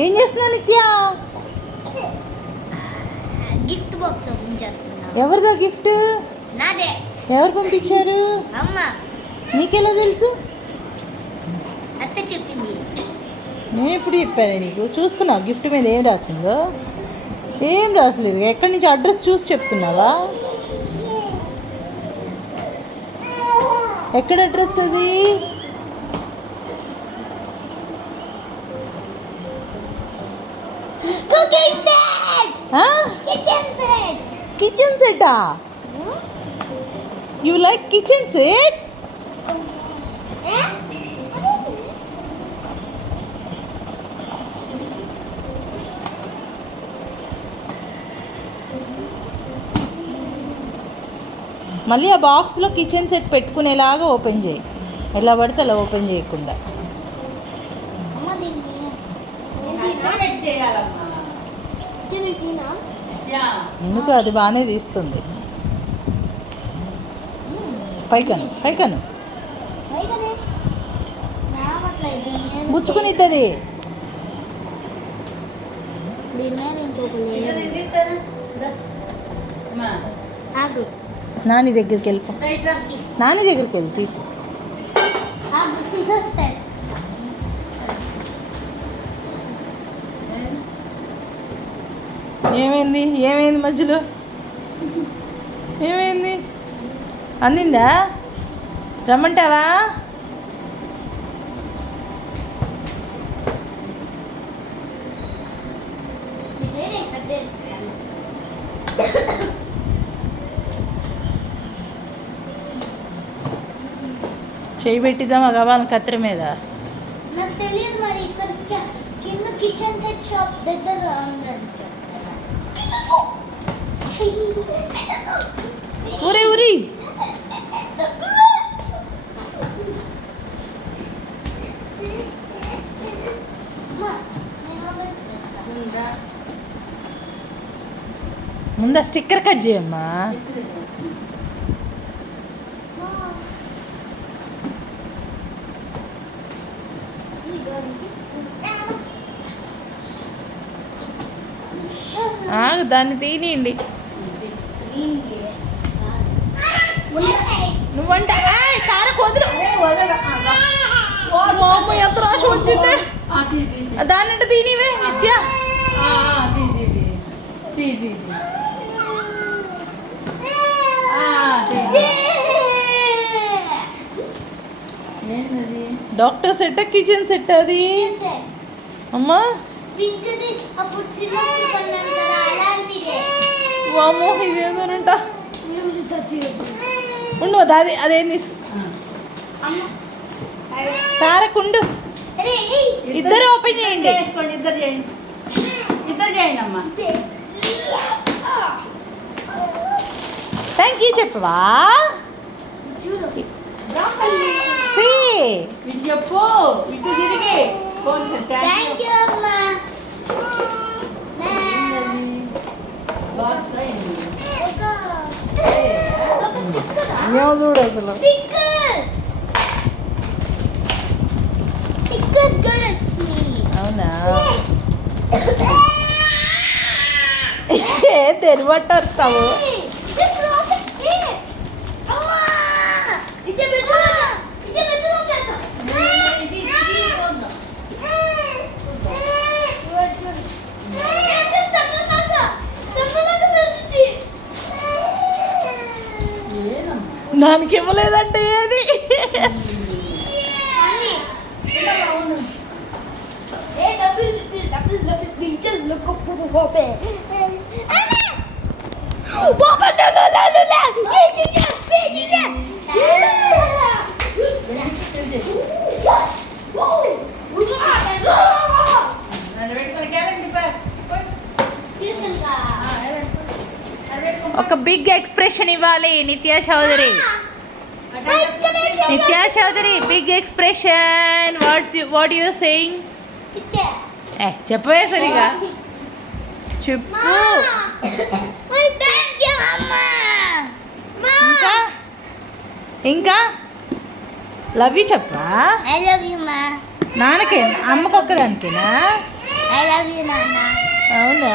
ఏం చేస్తున్నావు నిత్య? గిఫ్ట్ బాక్స్ ఓపెన్ చేస్తున్నా. ఎవరిదో గిఫ్ట్? నాదే. ఎవరు పంపించారు? అమ్మ. నీకెలా తెలుసు? అత్త చెప్పింది. నేను ఎప్పుడు చెప్పాను నీకు? చూసుకున్నావు గిఫ్ట్ మీద ఏం రాసిందో? ఏం రాసలేదు. ఎక్కడి నుంచి అడ్రస్ చూసి చెప్తున్నావా? ఎక్కడ అడ్రస్ అది? కిచెన్ సెటా? You like kitchen set? మళ్ళీ ఆ బాక్స్లో కిచెన్ సెట్ పెట్టుకునేలాగా ఓపెన్ చేయి. ఎలా పడితే అలా ఓపెన్ చేయకుండా. ఎందుకు? అది బాగానే తీస్తుంది. పైకను పైకను గుచ్చుకునిద్ది. నాని దగ్గరికి వెళ్ళిపో. నాని దగ్గరికి వెళ్ళి తీసి. ఏమైంది? ఏమైంది మధ్యలో? ఏమైంది? అందిందా? రమ్మంటావా? చేయి పెట్టిద్దామా గవాన్ కత్తిరి మీద? నాకు తెలియదు మరి. ఇక్కడ కింద కిచెన్ సెట్ షాప్ దగ్గర ఊరి ఊరి ముందు స్టిక్కర్ కట్ చేయమ్మా. దాన్ని తీనియండి. నువ్వంట వదులు. ఎంత రాసి వచ్చింది దానంటే తీనివే నిత్య. డాక్టర్ సెట్ కిచెన్ సెట్ అది అమ్మా. వామో ఇదేదోనంట. ఉండు అది అదేంది తారకుండు. ఇద్దరు ఓపెన్ చేయండి. ఇద్దరు చేయండి. ఇద్దరు చేయండి అమ్మా. థ్యాంక్ యూ చెప్పవా? ఇటు చెప్పు. ఇటు తిరిగి చూడు అసలు. అవునా? తెరువట్టావు. దానికి ఇవ్వలేదంటే ఏది? ఒక బిగ్ ఎక్స్ప్రెషన్ ఇవ్వాలి Nitya Chowdary. Nitya Chowdary big expression. What you saying? చెప్పవే సరిగా చెప్పు. ఇంకా ఇంకా లవ్ యూ చెప్పా. ఐ లవ్ యూ మా. నాన్నకే అమ్మకు ఒక్కదానికేనా? ఐ లవ్ యూ నాన్న. అవునా